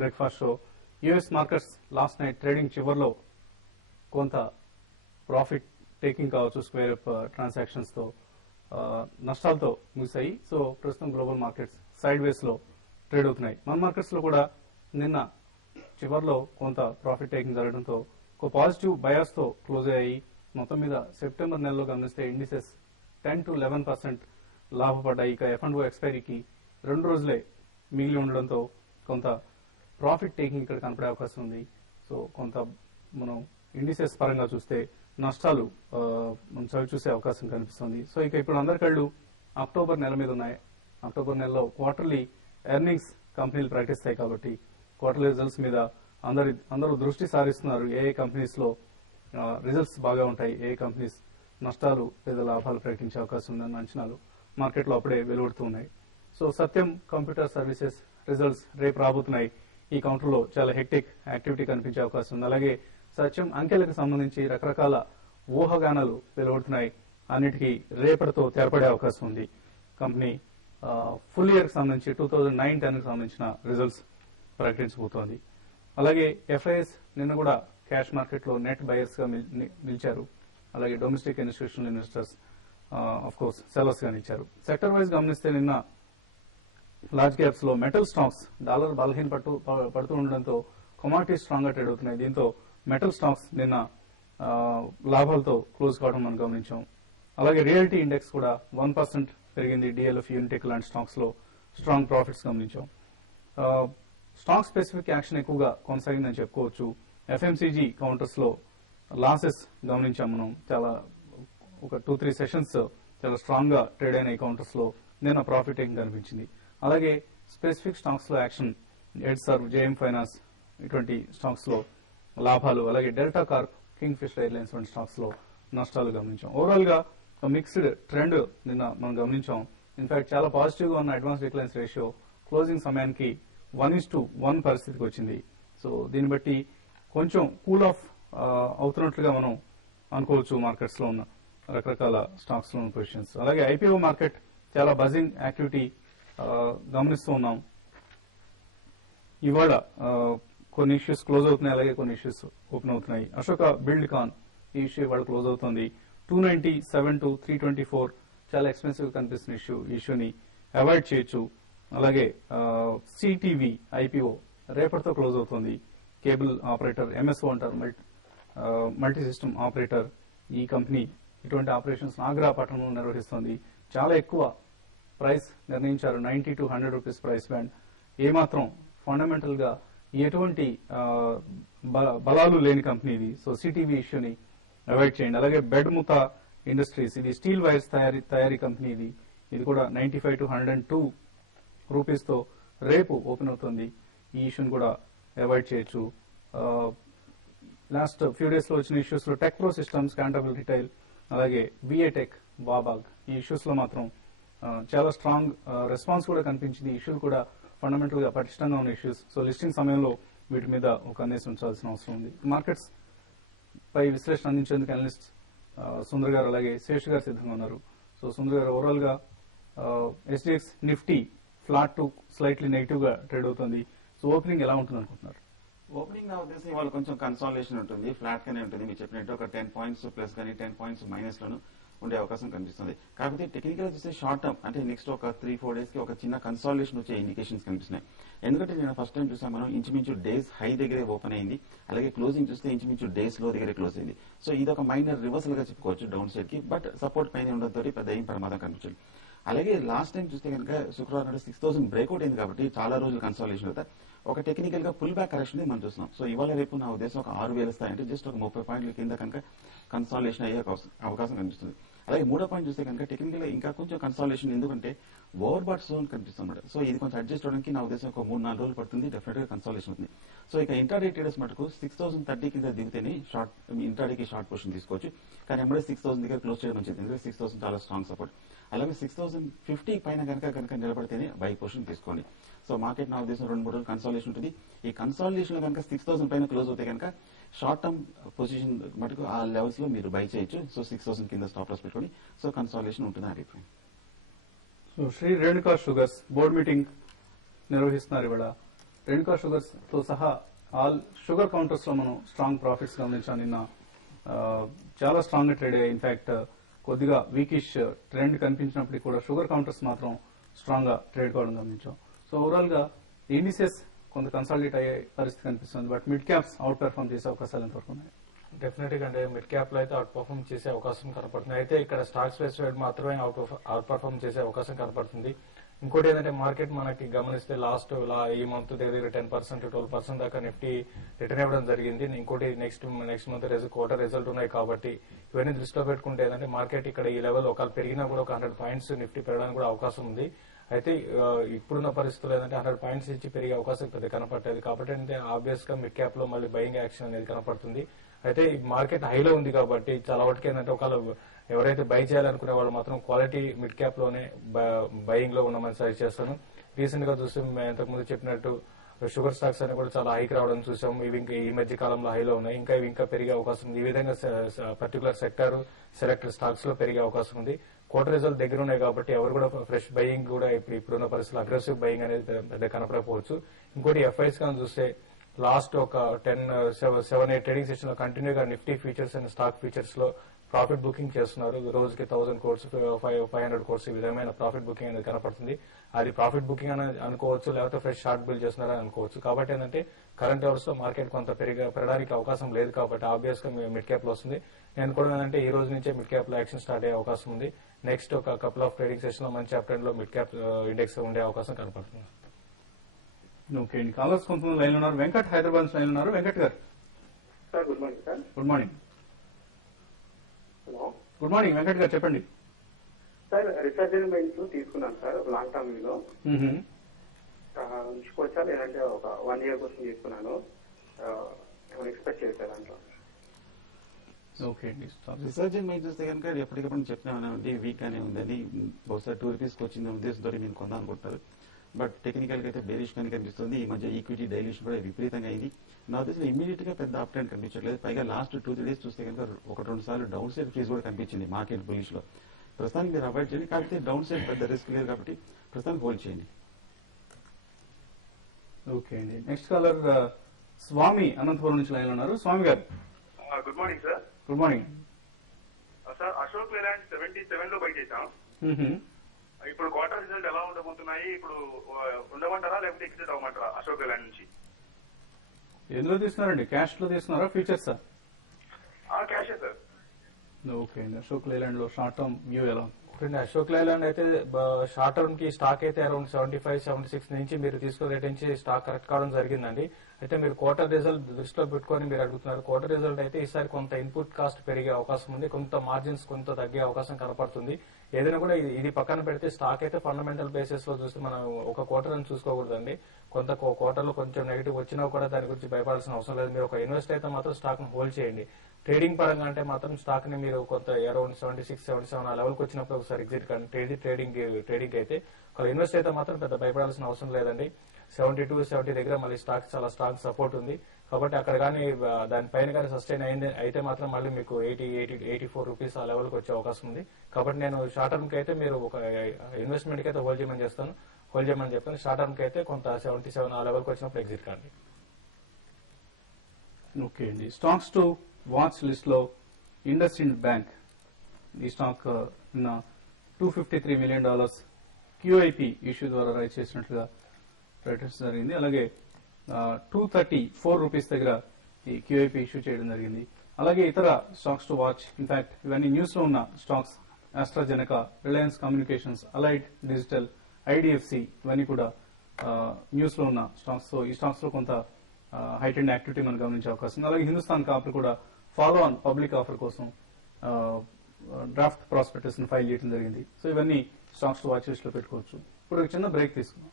Breakfast show. US markets last night trading చివర్లో కొంత profit taking కావచ్చు, స్క్వేర్ అప్ ట్రాన్సాక్షన్స్ తో నష్టాలతో ముగిశాయి. సో ప్రస్తుతం గ్లోబల్ మార్కెట్స్ సైడ్ వేస్ లో ట్రేడ్ అవుతున్నాయి. మన మార్కెట్స్ లో కూడా నిన్న చివర్లో కొంత ప్రాఫిట్ టేకింగ్ జరగడంతో ఒక పాజిటివ్ బయాస్ తో క్లోజ్ అయ్యాయి. మొత్తం మీద సెప్టెంబర్ నెలలో గమనిస్తే ఇండిసెస్ 10 to 11% లాభపడ్డాయి. ఇక F&O ఎక్స్పైరీకి 2 రోజులే మిగిలి ఉండడంతో కొంత ప్రాఫిట్ టేకింగ్ ఇక్కడ కనపడే అవకాశం ఉంది. సో కొంత మనం ఇండిసెస్ పరంగా చూస్తే నష్టాలు మనం చవి చూసే అవకాశం కనిపిస్తుంది. సో ఇక ఇప్పుడు అందరి కళ్ళు అక్టోబర్ నెల మీద ఉన్నాయి. అక్టోబర్ నెలలో క్వార్టర్లీ ఎర్నింగ్స్ కంపెనీలు ప్రకటిస్తాయి కాబట్టి క్వార్టర్లీ రిజల్ట్స్ మీద అందరూ దృష్టి సారిస్తున్నారు. ఏ కంపెనీస్ లో రిజల్ట్స్ బాగా ఉంటాయి, ఏ కంపెనీస్ నష్టాలు లేదా లాభాలు ప్రకటించే అవకాశం ఉందన్న అంచనాలు మార్కెట్లో అప్పుడే వెలువడుతూ ఉన్నాయి. సో సత్యం కంప్యూటర్ సర్వీసెస్ రిజల్ట్స్ రేపు రాబోతున్నాయి. ఈ కౌంటర్లో చాలా హెక్టిక్ యాక్టివిటీ కనిపించే అవకాశం ఉంది. అలాగే సత్యం అంకెలకు సంబంధించి రకరకాల ఊహాగానాలు వెలువడుతున్నాయి. అన్నిటికీ రేపటితో తెరపడే అవకాశం ఉంది. కంపెనీ ఫుల్ ఇయర్ కి సంబంధించి 2009-10 కి సంబంధించిన రిజల్ట్స్ ప్రకటించబోతోంది. అలాగే ఎఫ్ఐఎస్ నిన్న కూడా క్యాష్ మార్కెట్ లో నెట్ బయర్స్ గా నిలిచారు. అలాగే domestic institutional investors of course sellers గా నిలిచారు. సెక్టర్ వైజ్ గమనిస్తే నిన్న లార్జ్ క్యాప్స్ లో మెటల్ స్టాక్స్ డాలర్ బలహీన పడుతూ ఉండడంతో కమాడిటీస్ స్ట్రాంగ్ గా ట్రేడ్ అవుతున్నాయి. దీంతో మెటల్ స్టాక్స్ నిన్న లాభాలతో క్లోజ్ కావడం మనం గమనించాం. అలాగే రియల్టీ ఇండెక్స్ కూడా 1% పెరిగింది. డిఎల్ఎఫ్, యూనిటెక్ లాంటి స్టాక్స్ లో స్ట్రాంగ్ ప్రాఫిట్స్ గమనించాం. స్టాక్ స్పెసిఫిక్ యాక్షన్ ఎక్కువగా కొనసాగిందని చెప్పుకోవచ్చు. ఎఫ్ఎంసీజీ కౌంటర్స్ లో లాసెస్ గమనించాం మనం. చాలా ఒక 2-3 సెషన్స్ చాలా స్ట్రాంగ్ గా ట్రేడ్ అయిన ఈ కౌంటర్స్ లో నిన్న ప్రాఫిట్ టేకింగ్ కనిపించింది. అలాగే స్పెసిఫిక్ స్టాక్స్ లో యాక్షన్ ఎడ్ సర్వ్, జేఎం ఫైనాన్స్ ఇటువంటి స్టాక్స్ లో లాభాలు, అలాగే Delta Corp, Kingfisher airlines వంటి స్టాక్స్ లో నష్టాలు గమనించాం. ఓవరాల్ గా మిక్స్డ్ ట్రెండ్ నిన్న మనం గమనించాం. ఇన్ఫాక్ట్ చాలా పాజిటివ్ గా ఉన్న అడ్వాన్స్ డిక్లైన్స్ రేషియో క్లోజింగ్ సమయానికి 1:1 పరిస్థితికి వచ్చింది. సో దీన్ని బట్టి కొంచెం కూల్ ఆఫ్ అవుతున్నట్లుగా మనం అనుకోవచ్చు మార్కెట్స్ లో ఉన్న రకరకాల స్టాక్స్ లో ఉన్న పొజిషన్స్. అలాగే ఐపీఓ మార్కెట్ చాలా బజింగ్ యాక్టివిటీ గమనిస్తూ ఉన్నాం. ఇవాళ కొన్ని ఇష్యూస్ క్లోజ్ అవుతున్నాయి, అలాగే కొన్ని ఇష్యూస్ ఓపెన్ అవుతున్నాయి. అశోక బిల్డ్ కాన్ ఈ ఇష్యూ ఇవాళ క్లోజ్ అవుతుంది. 297 to 324 చాలా ఎక్స్పెన్సివ్ కనిపిస్తున్న ఇష్యూ. ఈ ఇష్యూని అవాయిడ్ చేయొచ్చు. అలాగే సిటీవీ ఐపీఓ రేపటితో క్లోజ్ అవుతుంది. కేబుల్ ఆపరేటర్ ఎంఎస్ఓ అంటారు, మల్టీ సిస్టమ్ ఆపరేటర్. ఈ కంపెనీ ఇటువంటి ఆపరేషన్స్ ఆగ్రా పట్టణంలో నిర్వహిస్తోంది. చాలా ఎక్కువ ప్రైస్ నిర్ణయించారు, 90 to 100 రూపీస్ ప్రైస్ బ్యాండ్. ఏమాత్రం ఫండమెంటల్ గా ఎటువంటి బలాలు లేని కంపెనీ ఇది. సో సిటీవీ ఇష్యూని అవాయిడ్ చేయండి. అలాగే బెడ్ముతా ఇండస్ట్రీస్, ఇది స్టీల్ వైర్స్ తయారీ కంపెనీ. ఇది కూడా 95 to 102 రూపీస్ తో రేపు ఓపెన్ అవుతుంది. ఈ ఇష్యూని కూడా అవాయిడ్ చేయొచ్చు. లాస్ట్ ఫ్యూ డేస్ లో వచ్చిన ఇష్యూస్ లో టెక్ ప్రో సిస్టమ్స్, కాంటబుల్ రిటైల్, అలాగే విఏటెక్, వాబాగ్ ఈ ఇష్యూస్ లో మాత్రం చాలా స్ట్రాంగ్ రెస్పాన్స్ కూడా కనిపించింది. ఈ ఇష్యూలు కూడా ఫండమెంటల్ గా పటిష్టంగా ఉన్న ఇష్యూస్. సో లిస్టింగ్ సమయంలో వీటి మీద ఒక అన్వేషణ ఉంచాల్సిన అవసరం ఉంది. మార్కెట్స్ పై విశ్లేషణ అందించేందుకు అనలిస్ట్ సుందర్ గారు అలాగే శేష్ గారు సిద్ధంగా ఉన్నారు. సో సుందర్ గారు, ఓవరాల్ గా SDX Nifty flat to slightly negative గా ట్రేడ్ అవుతుంది. సో ఓపెనింగ్ ఎలా ఉంటుంది అనుకుంటున్నారు? ఓపెనింగ్ నా ఉద్దేశం ఇవాళ కొంచెం కన్సాలిడేషన్ ఉంటుంది, ఫ్లాట్ గానే ఉంటుంది. మీరు చెప్పినట్టు ఒక 10 పాయింట్స్ ప్లస్ కానీ 10 పాయింట్స్ మైనస్ లోను ఉండే అవకాశం కనిపిస్తుంది. కాకపోతే టెక్నికల్ చూస్తే షార్ట్ టర్మ్ అంటే నెక్స్ట్ ఒక 3-4 డేస్ కి ఒక చిన్న కన్సాలిడేషన్ వచ్చే ఇండికేషన్స్ కనిపిస్తున్నాయి. ఎందుకంటే నేను ఫస్ట్ టైం చూసాం మనం ఇంచుమించు డేస్ హై దగ్గరే ఓపెన్ అయింది, అలాగే క్లోజింగ్ చూస్తే ఇంచుమించు డేస్ లో దగ్గరే క్లోజ్ అయింది. సో ఇది ఒక మైనర్ రివర్సల్ గా చెప్పుకోవచ్చు డౌన్ సైడ్ కి. బట్ సపోర్ట్ పైన ఉండడంతో పెద్ద ఏం ప్రమాదం కనిపించింది. అలాగే లాస్ట్ టైం చూస్తే కనుక శుక్రవారం నాడు 6000 బ్రేక్అవుట్ అయింది కాబట్టి చాలా రోజులు కన్సాలిడేషన్ అవుతాయి. ఒక టెక్నికల్ గా పుల్ బ్యాక్ కరెక్షన్ మనం చూస్తున్నాం. సో ఇవాళ రేపు నా ఉద్దేశం ఒక 6000 స్థాయి అంటే జస్ట్ ఒక 30 పాయింట్ల కింద కనుక కన్సాలిడేషన్ అయ్యే అవకాశం కనిపిస్తుంది. అలాగే మూడో పాయింట్ చూస్తే కనుక టెక్నికల్ గా ఇంకా కొంచెం కన్సాలిడేషన్, ఎందుకంటే ఓవర్ బాట్ జోన్ కనిపిస్తుంది. సో ఇది కొంచెం అడ్జస్ట్ అవడానికి నా ఉద్దేశం ఒక 3-4 రోజులు పడుతుంది, డెఫినెట్ గా కన్సాలిడేషన్ అవుతుంది. సో ఇక ఇంట్రాడే ట్రేడర్స్ మటుకు 6030 కింద దిగితేనే షార్ట్ ఇంట్రాడేకి షార్ట్ పొజిషన్ తీసుకోవచ్చు. కానీ ఎంబడే 6000 దగ్గర క్లోజ్ చేయడం మంచిది, ఎందుకంటే 6000 చాలా స్ట్రాంగ్ సపోర్ట్. అలాగే 6050 పైన కనుక నిలబడితేనే బై పొజిషన్ తీసుకోండి. సో మార్కెట్ నా ఉద్దేశం 2-3 రోజులు కన్సాలిడేషన్ ఉంటుంది. ఈ కన్సాలిడేషన్ లో కనుక 6000 పైన క్లోజ్ అవుతే కనుక షార్ట్ టర్మ్ పొజిషన్ మటుకు ఆ లెవెల్స్ లో మీరు బై చేయొచ్చు. సో 6000 కింద స్టాప్ లాస్ పెట్టుకోండి. సో కన్సాలిడేషన్ ఉంటుంది అభిప్రాయం. So Shree Renuka sugars board meeting నిర్వహిస్తున్నారు ఇవాళ. రేణుకా షుగర్స్ తో సహా ఆల్ షుగర్ కౌంటర్స్ లో మనం స్ట్రాంగ్ ప్రాఫిట్స్ గమనించాం. నిన్న చాలా స్ట్రాంగ్ గా ట్రేడ్ అయ్యాయి. ఇన్ఫాక్ట్ కొద్దిగా వీకిష్ ట్రెండ్ కనిపించినప్పటికీ కూడా షుగర్ కౌంటర్స్ మాత్రం స్ట్రాంగ్ గా ట్రేడ్ కావడం గమనించాం. సో ఓవరాల్ గా ఇండిసెస్ కొంత కన్సాలిడేట్ అయ్యే పరిస్థితి కనిపిస్తుంది. But mid caps out perform చేసే అవకాశాలు ఎంతవరకు ఉన్నాయి? డెఫినెట్ గా అంటే మిడ్ క్యాప్ లో అయితే అవుట్ పర్ఫార్మ్ చేసే అవకాశం కనపడుతుంది. అయితే ఇక్కడ స్టాక్స్ స్పెసిఫైడ్ మాత్రమే అవుట్ పర్ఫార్మ్ చేసే అవకాశం కనపడుతుంది. ఇంకోటి ఏంటంటే మార్కెట్ మనకి గమనిస్తే లాస్ట్ ఈ మంత్ దగ్గర 10% 12% దాకా నిఫ్టీ రిటర్న్ ఇవ్వడం జరిగింది. ఇంకోటి నెక్స్ట్ మంత్ క్వార్టర్ రిజల్ట్ ఉన్నాయి కాబట్టి ఇవన్నీ దృష్టిలో పెట్టుకుంటే ఏంటంటే మార్కెట్ ఇక్కడ ఈ లెవెల్ ఒకవేళ పెరిగినా కూడా ఒక 100 పాయింట్స్ నిఫ్టీ పెరగడానికి కూడా అవకాశం ఉంది. అయితే ఇప్పుడున్న పరిస్థితులు ఏంటంటే 100 పాయింట్స్ ఇచ్చి పెరిగే అవకాశం పెద్ద కనపడలేదు కాబట్టి అంటే ఆబ్వియస్ గా మిడ్ క్యాప్ లో మళ్ళీ బయింగ్ యాక్షన్ అనేది కనపడుతుంది. అయితే ఈ మార్కెట్ హైలో ఉంది కాబట్టి చాలా వరకు ఏంటంటే ఒకవేళ ఎవరైతే బై చేయాలనుకునే వాళ్ళు మాత్రం క్వాలిటీ మిడ్ క్యాప్ లోనే బయింగ్ లో ఉండమని సజెస్ట్ చేస్తాను. రీసెంట్ గా చూస్తే ఇంతకుముందు చెప్పినట్టు షుగర్ స్టాక్స్ అని కూడా చాలా హైక్ రావడం చూసాం. ఇవి ఇంకా ఈ మధ్య కాలంలో హైలో ఉన్నాయి. ఇంకా ఇవి ఇంకా పెరిగే అవకాశం ఉంది. ఈ విధంగా పర్టికులర్ సెక్టర్ సెలెక్టెడ్ స్టాక్స్ లో పెరిగే అవకాశం ఉంది. క్వార్టర్ రిజల్ట్ దగ్గర ఉన్నాయి కాబట్టి ఎవరు కూడా ఫ్రెష్ బయింగ్ కూడా ఇప్పుడున్న పరిస్థితుల్లో అగ్రెసివ్ బయింగ్ అనేది పెద్ద కనపడకపోవచ్చు. ఇంకోటి ఎఫ్ఐస్ కానీ చూస్తే లాస్ట్ ఒక 7-8 ట్రేడింగ్ సెషన్ లో కంటిన్యూగా Nifty futures and stock futures లో ప్రాఫిట్ బుకింగ్ చేస్తున్నారు. రోజుకి 1000 crores 500 crores ఈ విధమైన ప్రాఫిట్ బుకింగ్ అనేది కనపడుతుంది. అది ప్రాఫిట్ బుకింగ్ అనేది అనుకోవచ్చు, లేకపోతే ఫ్రెష్ షార్ట్ బిల్ చేస్తున్నారని అనుకోవచ్చు. కాబట్టి ఏంటంటే కరెంట్ అవర్స్ లో మార్కెట్ కొంత పెరగడానికి అవకాశం లేదు కాబట్టి ఆబ్వియస్ గా మిడ్ క్యాప్ లో వస్తుంది. నేను కూడా ఏంటంటే ఈ రోజు నుంచే మిడ్ క్యాప్ లో యాక్షన్ స్టార్ట్ అయ్యే అవకాశం ఉంది. నెక్స్ట్ ఒక కపుల్ ఆఫ్ ట్రేడింగ్ సెషన్ లో మంచి అప్ ట్రెండ్ లో మిడ్ క్యాప్ ఇండెక్స్ ఉండే అవకాశం కనపడుతుంది. ఓకే అండి. కాలర్స్ కొంతమంది లైన్ ఉన్నారు. వెంకట్ హైదరాబాద్ లైన్ ఉన్నారు. వెంకట్ గారు sir good morning sir. Good morning. Hello good morning Venkat గారు చెప్పండి. సార్ రిసర్జెంట్ బెంచ్ తీసుకున్నాను సార్ లాంగ్ టర్మ్ లో ఉంచుకోవచ్చా లేదంటే ఒక 1 year కోసం తీసుకున్నాను ఏమైనా ఎక్స్పెక్ట్ చేశారు దాంట్లో? ఓకే అండి. రీసెర్చ్ మీరు చూస్తే కనుక ఎప్పటికప్పుడు చెప్తున్నామండి వీక్ అనే ఉందని బహుశా 2 rupees వచ్చింది ఉద్దేశంతో మీరు కొందాం అనుకుంటారు. బట్ టెక్నికల్ గా అయితే బేరిష్ గానే కనిపిస్తుంది. ఈ మధ్య ఈక్విటీ డైల్యూషన్ కూడా విపరీతంగా అయింది. నా ఉద్దేశంలో ఇమీడియట్ గా పెద్ద అప్ ట్రెండ్ కనిపించట్లేదు. పైగా లాస్ట్ 2-3 days చూస్తే కనుక 1-2 సార్లు డౌన్ సైడ్ ఫ్రీజ్ కూడా కనిపించింది మార్కెట్ బులిష్ లో. ప్రస్తుతానికి మీరు అవాయిడ్ చేయండి. కాకపోతే డౌన్ సైడ్ పెద్ద రిస్క్ లేదు కాబట్టి ప్రస్తుతానికి హోల్డ్ చేయండి. ఓకే అండి. నెక్స్ట్ కాలర్ స్వామి అనంతపురం నుంచి లైన్ ఉన్నారు. స్వామి గారు good morning sir. Good morning sir Ashok Leyland 77 లో బై చేశాం. ఇప్పుడు క్వార్టర్ రిజల్ట్ ఎలా ఉండబోతున్నాయి? ఇప్పుడు ఉండమంటారా లేకపోతే ఎగ్జిట్ అవ్వమంటారా అశోక్ లేలాండ్ నుంచి? ఎందులో తీసుకున్నారండి? క్యాష్ లో తీసుకున్నారా ఫ్యూచర్స్? క్యాషే సార్. ఓకే అండి. అశోక్ లేలాండ్ లో షార్ట్ టర్మ్ వ్యూ ఎలా? అశోక్ లేలాండ్ అయితే షార్ట్ టర్మ్ కి స్టాక్ అయితే అరౌండ్ 75-76 నుంచి మీరు తీసుకున్న రేట్ నుంచి స్టాక్ కరెక్ట్ కావడం జరిగిందండి. అయితే మీరు క్వార్టర్ రిజల్ట్ దృష్టిలో పెట్టుకొని మీరు అడుగుతున్నారు. క్వార్టర్ రిజల్ట్ అయితే ఈసారి కొంత ఇన్పుట్ కాస్ట్ పెరిగే అవకాశం ఉంది, కొంత మార్జిన్స్ కొంత తగ్గే అవకాశం కనపడుతుంది. ఏదైనా కూడా ఇది పక్కన పెడితే స్టాక్ అయితే ఫండమెంటల్ బేసిస్ లో చూస్తే మనం ఒక క్వార్టర్ అని చూసుకోకూడదండి. కొంత క్వార్టర్ లో కొంచెం నెగిటివ్ వచ్చినా కూడా దాని గురించి భయపడాల్సిన అవసరం లేదు. మీరు ఒక ఇన్వెస్ట్ అయితే మాత్రం స్టాక్ ను హోల్డ్ చేయండి. ట్రేడింగ్ పరంగా అంటే మాత్రం స్టాక్ ని మీరు కొంత అరౌండ్ 76-77 ఆ లెవెల్కి వచ్చినప్పుడు ఒకసారి ఎగ్జిట్ కండి. ట్రేడింగ్ అయితే ఒక ఇన్వెస్ట్ అయితే మాత్రం పెద్ద భయపడాల్సిన అవసరం లేదండి. 72-70 దగ్గర మళ్ళీ స్టాక్ చాలా స్ట్రాంగ్ సపోర్ట్ ఉంది కాబట్టి అక్కడ కానీ దానిపైన కానీ సస్టైన్ అయింది అయితే మాత్రం మళ్ళీ మీకు 84 రూపీస్ ఆ లెవెల్కి వచ్చే అవకాశం ఉంది. కాబట్టి నేను షార్ట్ టర్మ్ కి అయితే మీరు ఒక ఇన్వెస్ట్మెంట్ కి అయితే హోల్డ్ చేయమని చెప్తాను. షార్ట్ టర్మ్ కి అయితే కొంత 77 ఆ లెవెల్కి వచ్చినప్పుడు ఎగ్జిట్ కాండి. ఓకే అండి. స్టాక్స్ టు వాచ్ లిస్ట్ లో ఇండస్ఇండ్ బ్యాంక్ ఈ స్టాక్ నిన్న $253 million QIP ఇష్యూ ద్వారా రైజ్ చేసినట్లుగా ప్రకటించడం జరిగింది. అలాగే 234 రూపీస్ దగ్గర ఈ QIP ఇష్యూ చేయడం జరిగింది. అలాగే ఇతర స్టాక్స్ టు వాచ్ ఇన్ఫాక్ట్ ఇవన్నీ న్యూస్ లో ఉన్న stocks ఆస్ట్రాజెనకా, Reliance communications, allied digital, IDFC ఇవన్నీ కూడా న్యూస్ లో ఉన్న స్టాక్స్. ఈ స్టాక్స్ లో కొంత హైట్ అండ్ యాక్టివిటీ మనం గమనించే అవకాశం ఉంది. అలాగే హిందుస్థాన్ కాపర్ కూడా ఫాలో ఆన్ పబ్లిక్ ఆఫర్ కోసం డ్రాఫ్ట్ ప్రాస్పెక్టస్ ని ఫైల్ చేయడం జరిగింది. సో ఇవన్నీ స్టాక్స్ టు వాచ్ లిస్ట్ లో పెట్టుకోవచ్చు. ఇప్పుడు ఒక చిన్న బ్రేక్ తీసుకున్నాం.